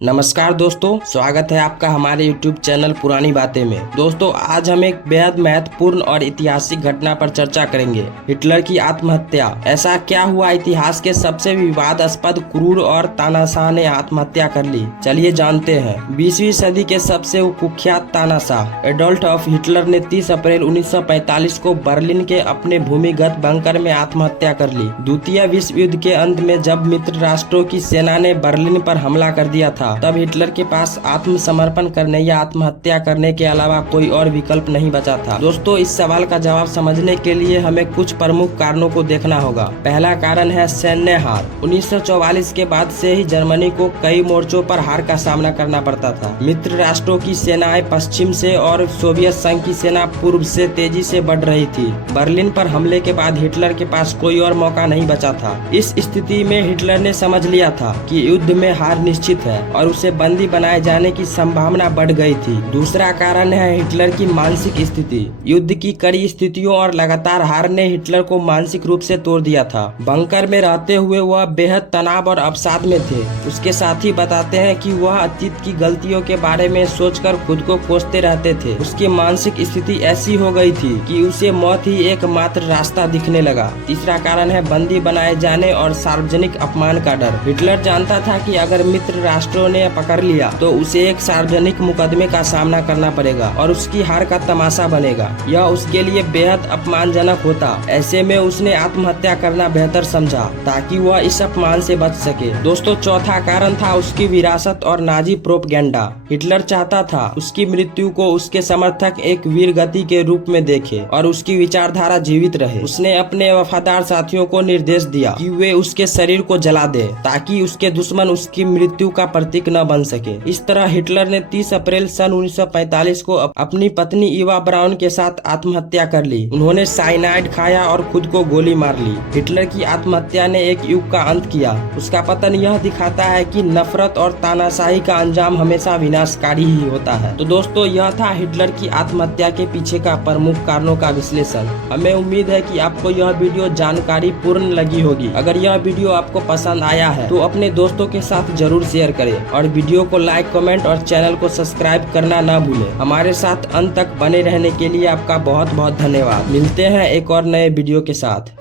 नमस्कार दोस्तों, स्वागत है आपका हमारे YouTube चैनल पुरानी बातें में। दोस्तों, आज हम एक बेहद महत्वपूर्ण और ऐतिहासिक घटना पर चर्चा करेंगे, हिटलर की आत्महत्या। ऐसा क्या हुआ इतिहास के सबसे विवादास्पद क्रूर और तानाशाह ने आत्महत्या कर ली? चलिए जानते हैं। 20वीं सदी के सबसे कुख्यात तानाशाह एडोल्फ हिटलर ने 30 अप्रैल 1945 को बर्लिन के अपने भूमिगत बंकर में आत्महत्या कर ली। द्वितीय विश्व युद्ध के अंत में जब मित्र राष्ट्रों की सेना ने बर्लिन पर हमला कर दिया था, तब हिटलर के पास आत्मसमर्पण करने या आत्महत्या करने के अलावा कोई और विकल्प नहीं बचा था। दोस्तों, इस सवाल का जवाब समझने के लिए हमें कुछ प्रमुख कारणों को देखना होगा। पहला कारण है सैन्य हार। 1944 के बाद से ही जर्मनी को कई मोर्चों पर हार का सामना करना पड़ता था। मित्र राष्ट्रों की सेनाएं पश्चिम से और सोवियत संघ की सेना पूर्व से तेजी से बढ़ रही थी। बर्लिन पर हमले के बाद हिटलर के पास कोई और मौका नहीं बचा था। इस स्थिति में हिटलर ने समझ लिया था कि युद्ध में हार निश्चित है और उसे बंदी बनाए जाने की संभावना बढ़ गई थी। दूसरा कारण है हिटलर की मानसिक स्थिति। युद्ध की कड़ी स्थितियों और लगातार हार ने हिटलर को मानसिक रूप से तोड़ दिया था। बंकर में रहते हुए वह बेहद तनाव और अवसाद में थे। उसके साथी बताते हैं कि वह अतीत की गलतियों के बारे में सोचकर खुद को कोसते रहते थे। उसकी मानसिक स्थिति ऐसी हो गई थी कि उसे मौत ही एकमात्र रास्ता दिखने लगा। तीसरा कारण है बंदी बनाए जाने और सार्वजनिक अपमान का डर। हिटलर जानता था कि अगर मित्र राष्ट्रों ने पकड़ लिया तो उसे एक सार्वजनिक मुकदमे का सामना करना पड़ेगा और उसकी हार का तमाशा बनेगा। यह उसके लिए बेहद अपमानजनक होता। ऐसे में उसने आत्महत्या करना बेहतर समझा ताकि वह इस अपमान से बच सके। दोस्तों, चौथा कारण था उसकी विरासत और नाजी प्रोपगेंडा। हिटलर चाहता था उसकी मृत्यु को उसके समर्थक एक वीर गति के रूप में देखे और उसकी विचारधारा जीवित रहे। उसने अपने वफादार साथियों को निर्देश दिया कि वे उसके शरीर को जला दे ताकि उसके दुश्मन उसकी मृत्यु का प्रतीक न बन सके। इस तरह हिटलर ने 30 अप्रैल सन 1945 को अपनी पत्नी इवा ब्राउन के साथ आत्महत्या कर ली। उन्होंने साइनाइड खाया और खुद को गोली मार ली। हिटलर की आत्महत्या ने एक युग का अंत किया। उसका पतन यह दिखाता है कि नफरत और तानाशाही का अंजाम हमेशा विनाशकारी ही होता है। तो दोस्तों, यह था हिटलर की आत्महत्या के पीछे का प्रमुख कारणों का विश्लेषण। हमें उम्मीद है कि आपको यह वीडियो जानकारी पूर्ण लगी होगी। अगर यह वीडियो आपको पसंद आया है तो अपने दोस्तों के साथ जरूर शेयर करें और वीडियो को लाइक, कमेंट और चैनल को सब्सक्राइब करना ना भूलें। हमारे साथ अंत तक बने रहने के लिए आपका बहुत बहुत धन्यवाद। मिलते हैं एक और नए वीडियो के साथ।